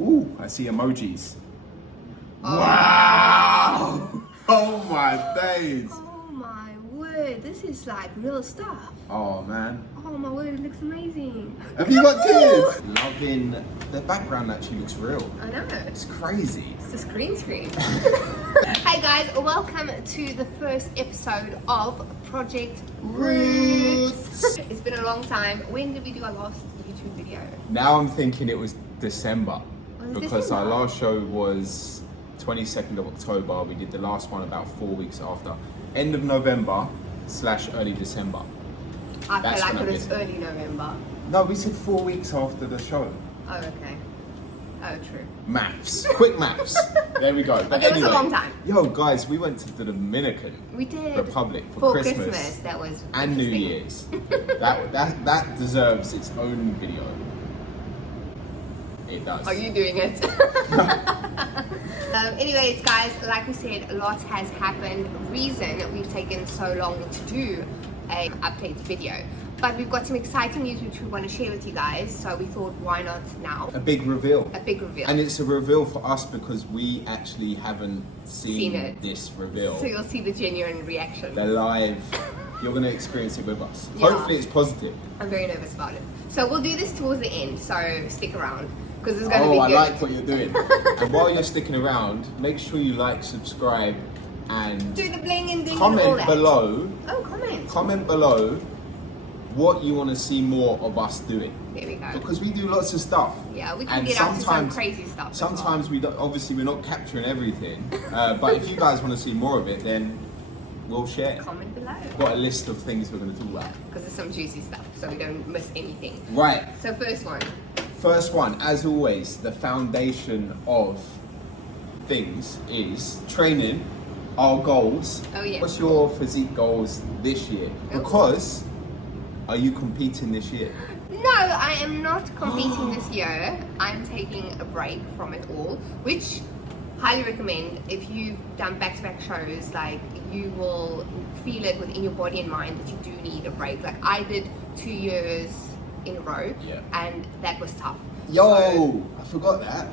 Ooh, I see emojis. Oh. Wow! Oh my days! Oh my word, this is like real stuff. Oh man. Oh my word, it looks amazing. Have you got tears? Loving the background actually looks real. I know. It's crazy. It's a green screen. Hey guys, welcome to the first episode of Project Roots. It's been a long time. When did we do our last YouTube video? Now I'm thinking it was December. Was it Because our December? last show was 22nd of October. We did the last one about 4 weeks after. End of November / early December. I That's feel like when it I'm was guessing. early November. No, we said 4 weeks after the show. Oh, okay. Oh, true. Maths. Quick maths. There we go. But Okay, it was a long time. Yo, guys, we went to the Dominican We did. Republic for Christmas. That was And New interesting. Year's. that deserves its own video. It does. Are you doing it? Anyways, guys, like we said, a lot has happened. Reason we've taken so long to do a update video, but we've got some exciting news which we want to share with you guys. So we thought, why not now? A big reveal. A big reveal. And it's a reveal for us because we actually haven't Seen seen it. this reveal. So you'll see the genuine reaction. The live, you're going to experience it with us. Yeah. Hopefully it's positive. I'm very nervous about it. So we'll do this towards the end. So stick around because it's going to be Oh, I good. like what you're doing. And while you're sticking around, make sure you like, subscribe, and Do the bling and ding and all comment that. below. Oh, comment. Comment below what you want to see more of us doing. There we go. Because we do lots of stuff. Yeah, we can And get up to some sometimes- crazy stuff. as well. Sometimes we don't, obviously we're not capturing everything, but if you guys want to see more of it, then we'll share. Comment below. Got a list of things we're going to talk about. Because there's some juicy stuff, so we don't miss anything. Right, So first one. first one, as always, the foundation of things is training, our goals. Oh, yeah. What's your physique goals this year? Oh. Because, are you competing this year? No, I am not competing this year. I'm taking a break from it all, which highly recommend. If you've done back-to-back shows, like, you will feel it within your body and mind that you do need a break. Like I did 2 years in a row, Yeah. and that was tough. Yo, I forgot that.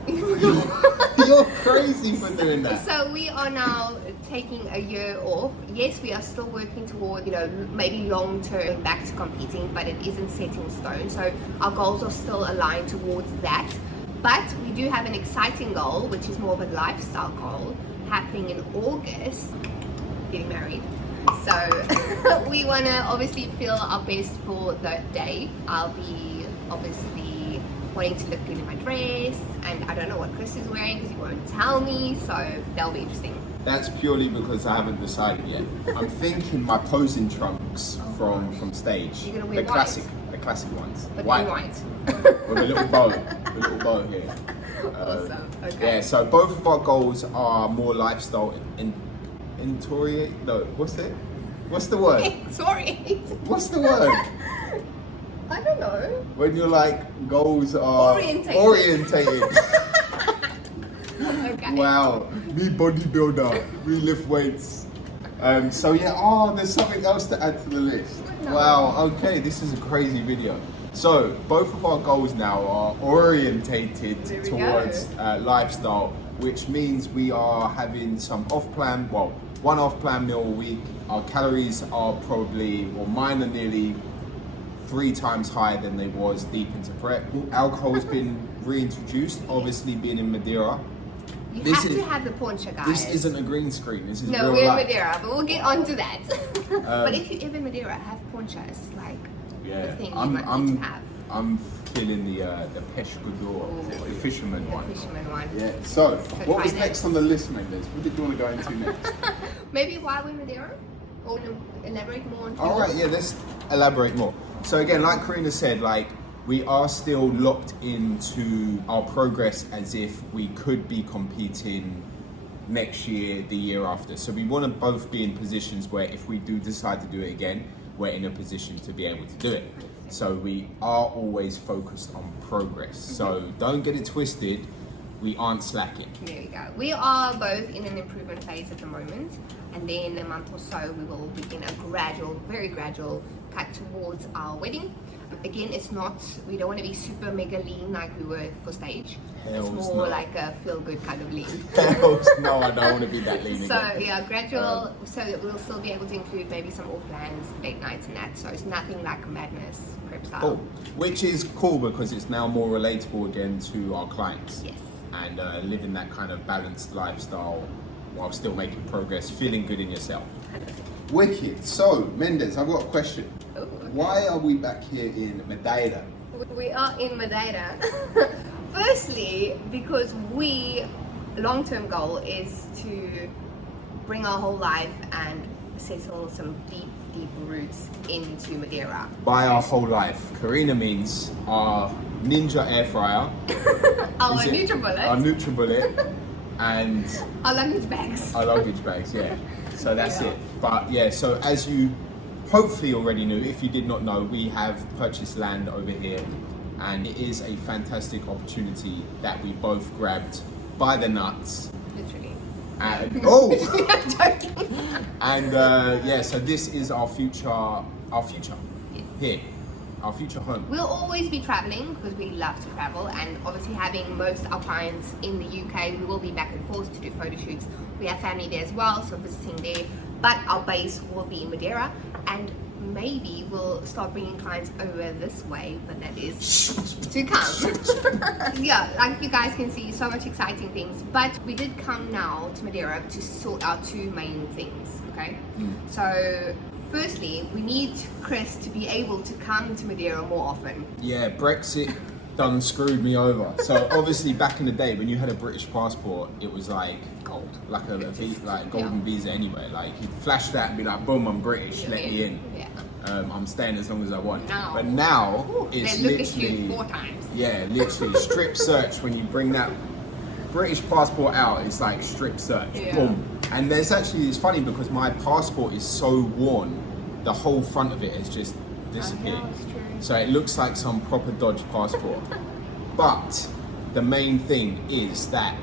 You're crazy for doing that. So we are now taking a year off. Yes, we are still working toward, maybe long term back to competing, but it isn't set in stone. So our goals are still aligned towards that. But we do have an exciting goal, which is more of a lifestyle goal, happening in August, getting married. So we want to obviously feel our best for that day. I'll be obviously wanting to look good in my dress, and I don't know what Chris is wearing because he won't tell me, so that'll be interesting. That's purely because I haven't decided yet. I'm thinking my posing trunks from stage. You're gonna wear the white? the classic ones. But in white. With a little bow. A little bow here. Awesome. Okay. Yeah, so both of our goals are more lifestyle no, what's it? What's the word? Sorry. What's the word? I don't know. When you're like, goals are Orientated. Okay. Wow, me bodybuilder, we lift weights. So yeah, there's something else to add to the list. No. Wow, okay, this is a crazy video. So both of our goals now are orientated There we towards lifestyle, which means we are having some off-plan, one off-plan meal a week. Our calories are probably, or mine are nearly 3 times higher than they was deep into prep. Alcohol has been reintroduced, obviously being in Madeira. You have to have the poncho, guys. This isn't a green screen, this is No, real we're in life. Madeira, but we'll get onto that. But if you ever in Madeira, have ponchos, like the thing you might need to have. I'm feeling the pescador, the fisherman The one. fisherman one. Yeah, so what try was that. next on the list, Mendes? What did you want to go into next? Maybe why we're in Madeira? Or elaborate more on All right, yeah, let's elaborate more. So again, like Karina said, like we are still locked into our progress as if we could be competing next year, the year after. So we want to both be in positions where if we do decide to do it again, we're in a position to be able to do it. So we are always focused on progress. So don't get it twisted. We aren't slacking. There we go. We are both in an improvement phase at the moment, and then in a month or so we will begin a gradual, very gradual cut towards our wedding. Again, it's not, we don't want to be super mega lean like we were for stage. Hells it's more no. like a feel good kind of lean. Hells no, I don't want to be that lean So again. yeah, gradual, so that we'll still be able to include maybe some off plans, late nights and that. So it's nothing like madness prep style. Cool. Which is cool because it's now more relatable again to our clients. Yes. And living that kind of balanced lifestyle while still making progress, feeling good in yourself. Wicked. So, Mendes, I've got a question. Oh, okay. Why are we back here in Madeira? We are in Madeira. Firstly, because long-term goal is to bring our whole life and settle some deep roots into Madeira. By our whole life, Karina means our Ninja air fryer, Our Is it- NutriBullet, our NutriBullet, and our luggage bags. our luggage bags, yeah. So that's Yeah. it. But yeah, so as you hopefully already knew, if you did not know, we have purchased land over here, and it is a fantastic opportunity that we both grabbed by the nuts. Literally. And, I'm joking. and yeah, so this is our future Yes. here, our future home. We'll always be traveling because we love to travel, and obviously having most of our clients in the UK, we will be back and forth to do photo shoots. We have family there as well, so visiting there, but our base will be in Madeira, and maybe we'll start bringing clients over this way, but that is to come. Yeah, like you guys can see, so much exciting things, but we did come now to Madeira to sort out two main things, okay? So firstly, we need Chris to be able to come to Madeira more often. Yeah, Brexit done screwed me over. So obviously back in the day when you had a British passport, it was like Gold. like a golden visa anyway. Like you flash that and be like, boom, I'm British, let me in. Yeah. I'm staying as long as I want. Now. But now Ooh, it's they look at you literally 4 times. yeah, literally strip search when you bring that British passport out. It's like strip search, Yeah. boom. And it's funny because my passport is so worn, the whole front of it has just disappeared. it's true. So it looks like some proper Dodge passport. But the main thing is that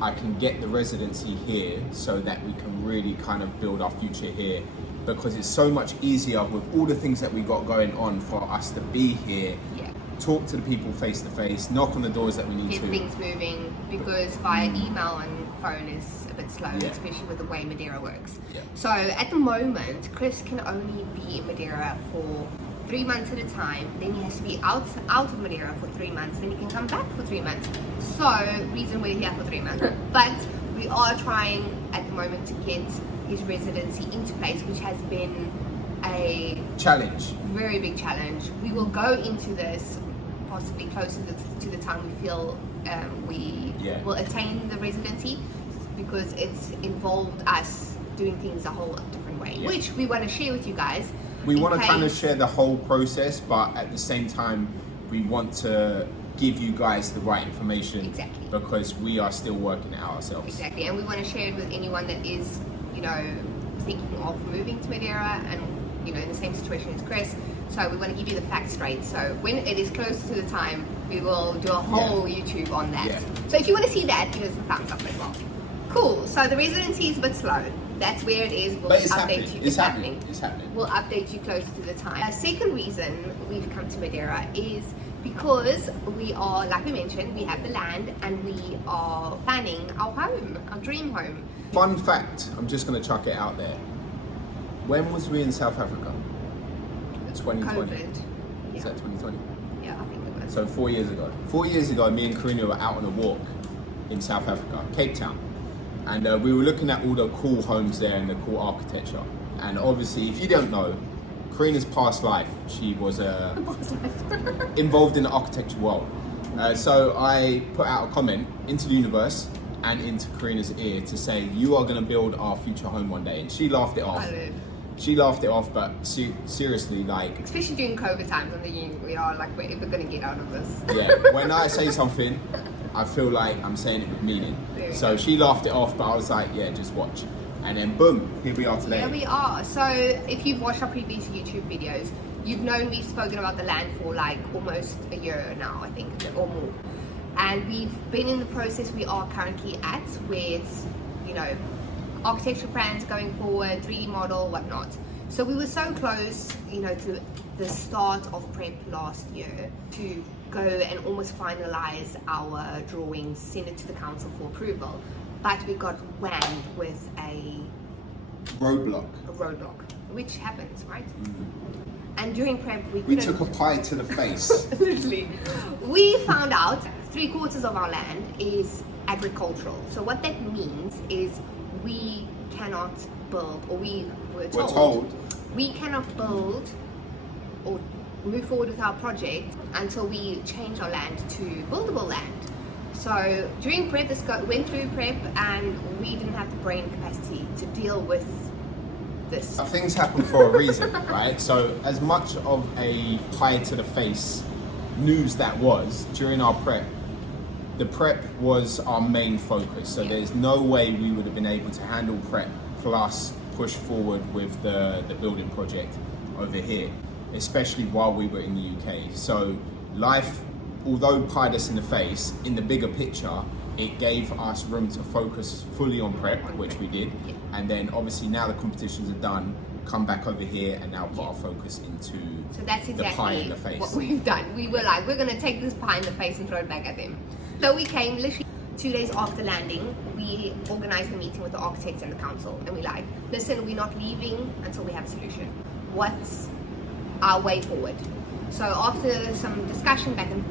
I can get the residency here so that we can really kind of build our future here, because it's so much easier with all the things that we got going on for us to be here, Yeah. talk to the people face to face, knock on the doors that we need Get to. things moving, because via email and phone is a bit slow, Yeah. especially with the way Madeira works. Yeah. So at the moment, Chris can only be in Madeira for 3 months at a time. Then he has to be out of Madeira for 3 months. Then he can come back for 3 months. So reason we're here for 3 months. But we are trying at the moment to get his residency into place, which has been a Challenge. very big challenge. We will go into this possibly closer to the time we feel we Yeah. will attain the residency, because it's involved us doing things a whole different way, Yeah. which we want to share with you guys. We in want to kind of case- share the whole process, but at the same time, we want to give you guys the right information. Exactly. Because we are still working it out ourselves. Exactly, and we want to share it with anyone that is, thinking of moving to Madeira and, in the same situation as Chris. So we want to give you the facts straight. So when it is close to the time, we will do a whole YouTube on that. Yeah. So if you want to see that, give us a thumbs up as well. Cool. So the residency is a bit slow. That's where it is. We'll But it's update happening. you. It's happening. It's happening. We'll update you closer to the time. A second reason we've come to Madeira is because we are, like we mentioned, we have the land and we are planning our home, our dream home. Fun fact, I'm just going to chuck it out there. When was we in South Africa? 2020. COVID. Is that 2020? Yeah, I think it was. So 4 years ago. 4 years ago, me and Karina were out on a walk in South Africa, Cape Town. And we were looking at all the cool homes there and the cool architecture. And obviously, if you don't know, Karina's past life, she was involved in the architecture world. So I put out a comment into the universe and into Karina's ear to say, you are going to build our future home one day. And she laughed it off. I did. She laughed it off, but seriously, like, Especially during COVID times, I'm thinking we are like, we're ever going to get out of this. yeah, when I say something, I feel like I'm saying it with meaning. There we So go. she laughed it off, but I was like, yeah, just watch. And then boom, here we are today. Here we are. So if you've watched our previous YouTube videos, you've known we've spoken about the land for like almost a year now, I think, or more. And we've been in the process we are currently at, where it's, architectural plans going forward, 3D model, whatnot. So we were so close, to the start of prep last year to go and almost finalize our drawings, send it to the council for approval. But we got whammed with a roadblock, which happens, right? And during prep, we took a pie to the face. Literally. We found out 3/4 of our land is agricultural. So what that means is we cannot build, or we were told we cannot build or move forward with our project until we change our land to buildable land. So during prep, went through prep, and we didn't have the brain capacity to deal with this. Things happen for a reason, right? So as much of a pie to the face news that was during our prep, the prep was our main focus. So there's no way we would have been able to handle prep plus push forward with the building project over here, especially while we were in the UK. So life, although pied us in the face, in the bigger picture, it gave us room to focus fully on prep, which we did. And then obviously now the competitions are done, come back over here and now put our focus into so that's exactly the pie in the face. What we've done. We were like, we're going to take this pie in the face and throw it back at them. So we came literally 2 days after landing. We organized a meeting with the architects and the council, and we're like, listen, we're not leaving until we have a solution. What's our way forward? So after some discussion back and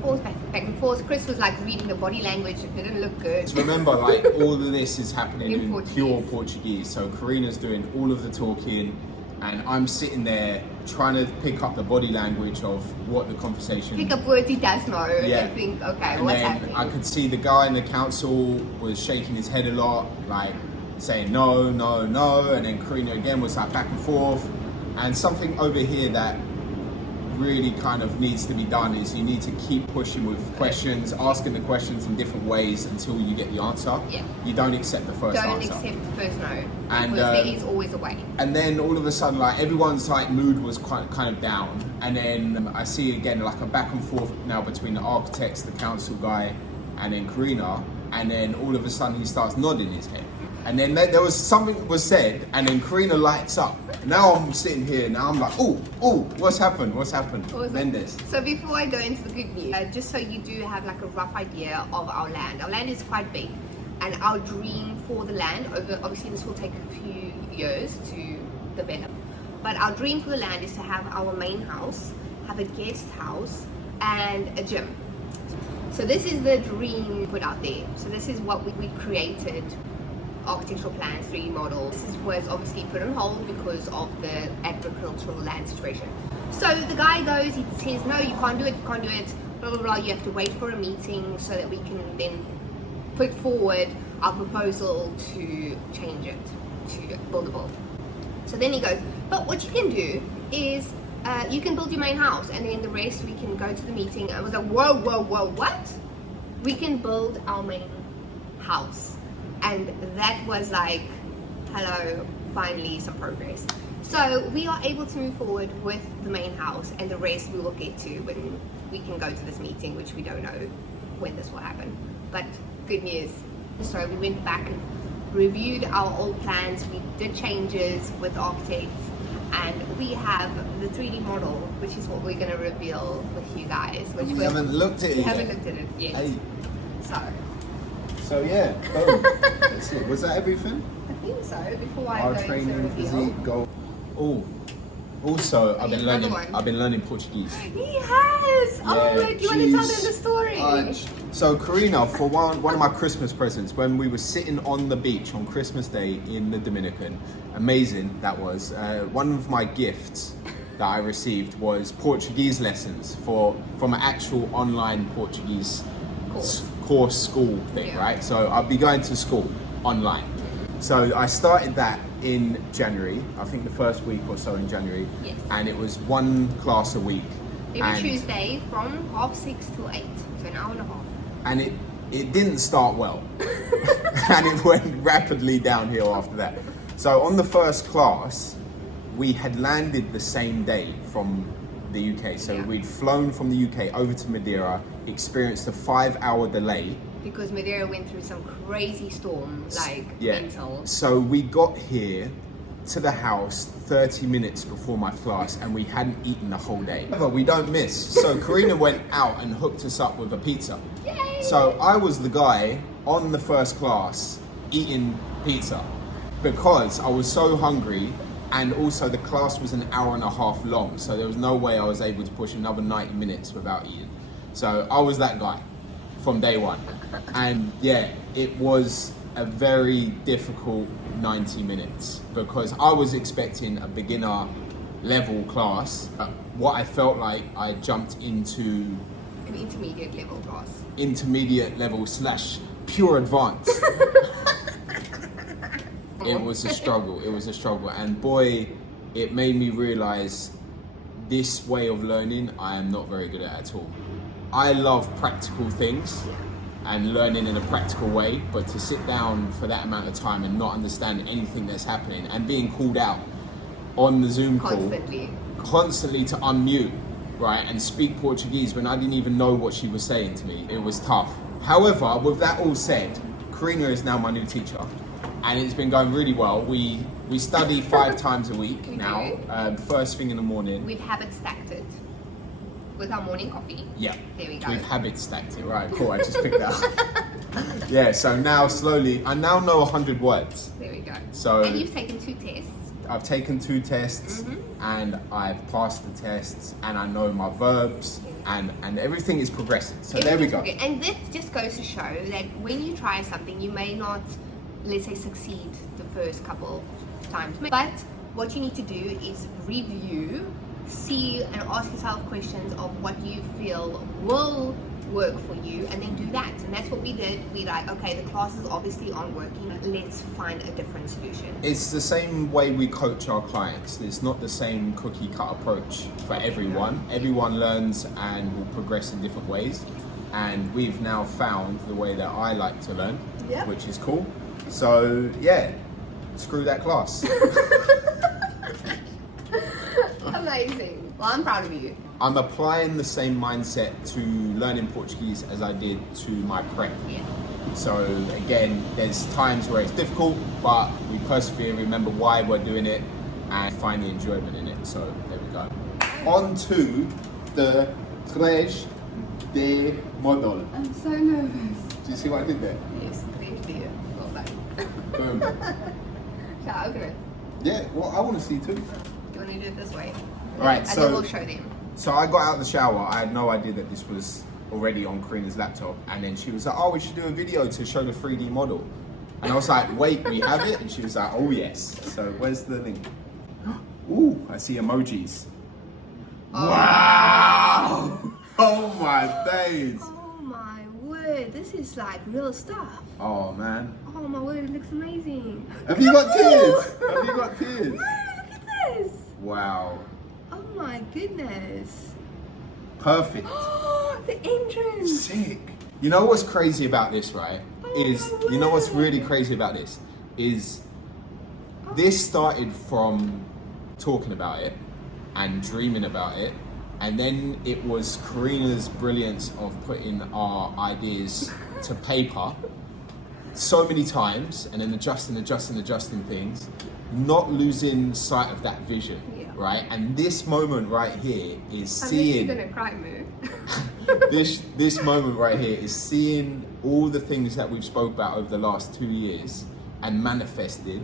forth, Chris was like reading the body language. It didn't look good. Remember, like all of this is happening in pure Portuguese. Portuguese. So Karina's doing all of the talking, and I'm sitting there trying to pick up the body language of what the conversation. Pick up words he does know. Yeah. And think, okay, And what's then happening? I could see the guy in the council was shaking his head a lot, like saying no, no, no, and then Karina again was like back and forth. And something over here that really kind of needs to be done is you need to keep pushing with questions, asking the questions in different ways until you get the answer. Yeah. You don't accept the first Don't answer. accept the first no, And, because there is always a way. And then all of a sudden, like everyone's like mood was quite kind of down. And then I see again like a back and forth now between the architects, the council guy, and then Karina. And then all of a sudden he starts nodding his head. And then there was something was said, and then Karina lights up. Now I'm sitting here, now I'm like, oh, what's happened? Mendes. So before I go into the good news, just so you do have like a rough idea of our land is quite big, and our dream for the land, obviously this will take a few years to develop, but our dream for the land is to have our main house, have a guest house, and a gym. So this is the dream put out there. So this is what we created. Architectural plans, 3D models. This was obviously put on hold because of the agricultural land situation. So the guy goes, he says, no, you can't do it, blah, blah, blah. You have to wait for a meeting so that we can then put forward our proposal to change it to buildable. So then he goes, but what you can do is you can build your main house, and then the rest we can go to the meeting. I was like, whoa, what? We can build our main house. And that was like, hello, finally some progress. So we are able to move forward with the main house, and the rest we will get to when we can go to this meeting, which we don't know when this will happen. But good news. So we went back and reviewed our old plans. We did changes with architects, and we have the 3D model, which is what we're going to reveal with you guys. Which we haven't looked at it yet. Haven't looked at it yet. Hey. So yeah, boom. That's it. Was that everything? I think so. Before I Our go into training, the reveal. physique, goal. Oh, also I've been learning Portuguese. He has. Oh, wait, do you want to tell them the story? So Karina, for one of my Christmas presents, when we were sitting on the beach on Christmas Day in the Dominican, amazing that was. One of my gifts that I received was Portuguese lessons from an actual online Portuguese course school thing, right? So I'll be going to school online. So I started that in January, I think the first week or so in January. Yes. And it was one class a week. Every Tuesday from 6:30 to 8, so an hour and a half. And it didn't start well. And it went rapidly downhill after that. So on the first class, we had landed the same day from the UK. So we'd flown from the UK over to Madeira, experienced a 5-hour delay. Because Madeira went through some crazy storm, like mental. So we got here to the house 30 minutes before my class and we hadn't eaten the whole day. However, we don't miss. So Karina went out and hooked us up with a pizza. Yay! So I was the guy on the first class eating pizza because I was so hungry, and also the class was an hour and a half long. So there was no way I was able to push another 90 minutes without eating. So I was that guy from day one. And yeah, it was a very difficult 90 minutes because I was expecting a beginner level class. What I felt like I jumped into An intermediate level class. intermediate level / pure advanced. It was a struggle. It was a struggle. And boy, it made me realize this way of learning I am not very good at all. I love practical things and learning in a practical way, but to sit down for that amount of time and not understand anything that's happening and being called out on the Zoom call constantly to unmute, right, and speak Portuguese when I didn't even know what she was saying to me, it was tough. However, with that all said, Karina is now my new teacher and it's been going really well. We study 5 times a week now, first thing in the morning. We've habit stacked it with our morning coffee. Yeah. There we go. We've habit stacked it, right, cool, I just picked that up. Yeah, so now slowly, I now know 100 words. There we go. So, and you've taken 2 tests. I've taken 2 tests and I've passed the tests and I know my verbs and everything is progressing. So there we go. And this just goes to show that when you try something, you may not, let's say, succeed the first couple of times. But what you need to do is review, see and ask yourself questions of what you feel will work for you, and then do that. And that's what we did. We like, okay, the classes obviously aren't working, let's find a different solution. It's the same way we coach our clients. It's not the same cookie cut approach for everyone. Everyone learns and will progress in different ways, and we've now found the way that I like to learn, which is cool. So yeah, screw that class. Amazing. Well, I'm proud of you. I'm applying the same mindset to learning Portuguese as I did to my prep. Yeah. So again, there's times where it's difficult, but we persevere, remember why we're doing it, and find the enjoyment in it. So there we go. On to the tres de model. I'm so nervous. Do you see what I did there? Yes, thank you. Well done. Boom. Shall I open it? Yeah, well, I want to see too. Do you want to do it this way? Right, and so then we'll show them. So I got out of the shower. I had no idea that this was already on Karina's laptop, and then she was like, "Oh, we should do a video to show the 3D model." And I was like, "Wait, we have it?" And she was like, "Oh yes." So where's the link? Ooh, I see emojis. Oh. Wow! Oh my days! Oh my word, this is like real stuff. Oh man! Oh my word, it looks amazing. Have you got tears? Have you got tears? Look at this. Wow! Oh my goodness. Perfect. The entrance. Sick. You know what's crazy about this, right? You know what's really crazy about this is this started from talking about it and dreaming about it, and then it was Karina's brilliance of putting our ideas to paper so many times and then adjusting things, not losing sight of that vision. Right, and this moment right here is seeing. You're gonna cry, Moo. this moment right here is seeing all the things that we've spoke about over the last 2 years and manifested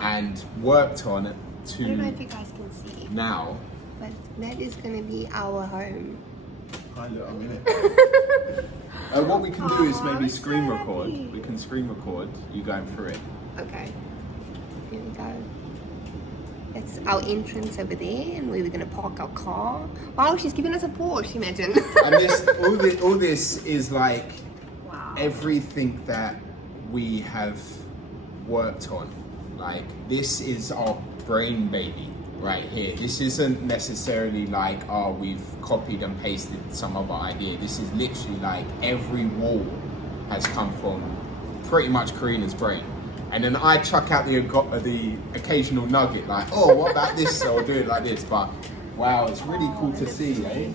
and worked on it to. I don't know if you guys can see now. But that is gonna be our home. Hi, look, I'm in it. What we can do is maybe I'm screen so record. happy. We can screen record you going through it. Okay. Here we go. That's our entrance over there, and we're gonna park our car. Wow, she's giving us a Porsche, imagine. And all this is like everything that we have worked on. Like, this is our brain baby right here. This isn't necessarily like, oh, we've copied and pasted some other idea. This is literally like every wall has come from pretty much Karina's brain. And then I chuck out the occasional nugget, like, oh, what about this? So I'll do it like this. But wow, it's really cool to see, eh?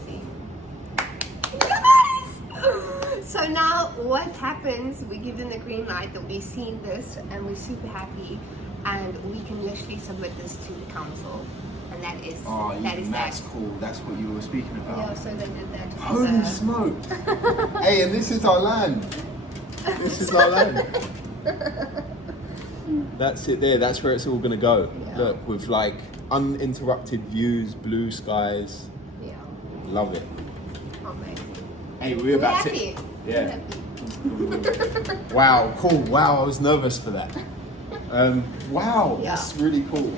Yes! So now what happens, we give them the green light that we've seen this and we're super happy. and we can literally submit this to the council, and that is that's cool. That's what you were speaking about. Yeah, so they did that. Holy smoke! Hey, and this is our land. This is our land. That's it there. That's where it's all gonna go. Yeah. Look, with like uninterrupted views, blue skies. Yeah. Love it. Amazing. Hey, we're about happy. to. Yeah. Wow. Cool. Wow. I was nervous for that. Wow. Yeah. That's really cool.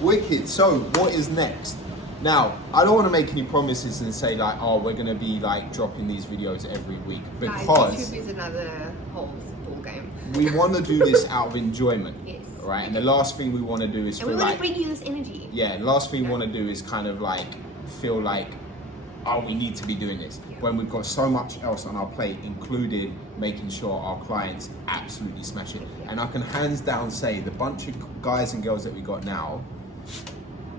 Wicked. So, what is next? Now, I don't want to make any promises and say like, oh, we're gonna be like dropping these videos every week because YouTube is another whole ball game. we want to do this out of enjoyment. Yes. Right. And the last thing we want to do is And feel we want like, to bring you this energy. yeah. And last thing we want to do is kind of like feel like, oh, we need to be doing this when we've got so much else on our plate, including making sure our clients absolutely smash it. And I can hands down say the bunch of guys and girls that we got now,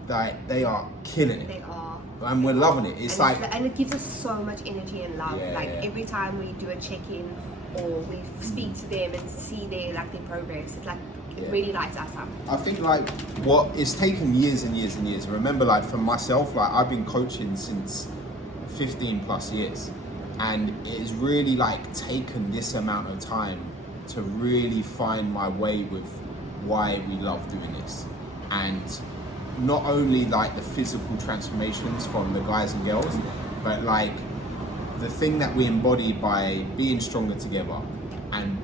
that they are killing it. They are. And we're loving it. It's like, and it gives us so much energy and love. Yeah, like yeah. every time we do a check-in or we speak to them and see their progress, it's like it really lights us up. I think like what it's taken years and years and years. Remember, like for myself, like I've been coaching since 15 plus years, and it's really like taken this amount of time to really find my way with why we love doing this. And not only like the physical transformations from the guys and girls, but like the thing that we embody by being stronger together and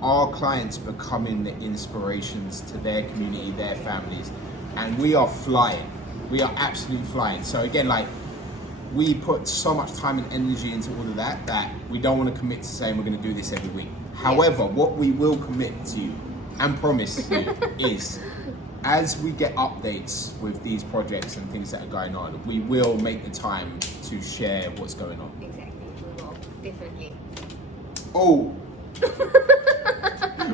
our clients becoming the inspirations to their community, their families, and we are flying. We are absolutely flying. So again, like we put so much time and energy into all of that we don't want to commit to saying we're going to do this every week. However, what we will commit to you and promise you is as we get updates with these projects and things that are going on, we will make the time to share what's going on. Exactly, we will, definitely. Oh,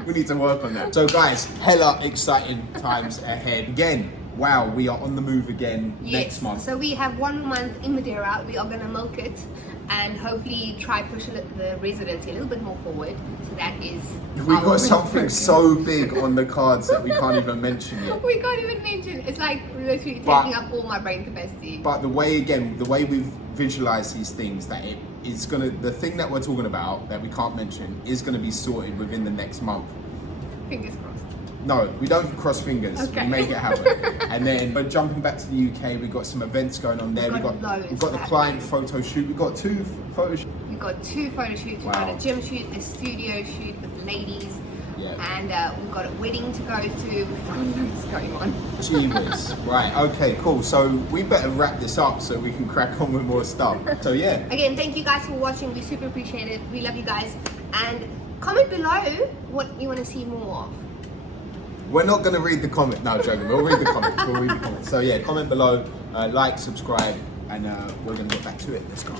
we need to work on that. So guys, hella exciting times ahead. Again, wow, we are on the move again next month. So we have 1 month in Madeira. We are going to milk it and hopefully try push the residency a little bit more forward. So that is We've got something so big on the cards that we can't even mention yet. We can't even mention. It's like literally But- taking up all my brain capacity. But the way we've visualized these things, that it is gonna, the thing that we're talking about that we can't mention is gonna be sorted within the next month. Fingers crossed. No, we don't cross fingers. Okay. We make it happen. And then we're jumping back to the UK. We've got some events going on there. We've got loads we've got the client photo shoot. We've got 2 photo shoots. We've got 2 photo shoots. We've got a gym shoot, a studio shoot with the ladies. Yeah. And we've got a wedding to go to. We've got loads going on. Jeebus. Right, okay, cool. So we better wrap this up so we can crack on with more stuff. So yeah. Again, thank you guys for watching. We super appreciate it. We love you guys. And comment below what you want to see more of. We're not going to read the comment. No, joking. We'll read the comments. We'll read the comments. So yeah, comment below, like, subscribe, and we're going to get back to it. Let's go.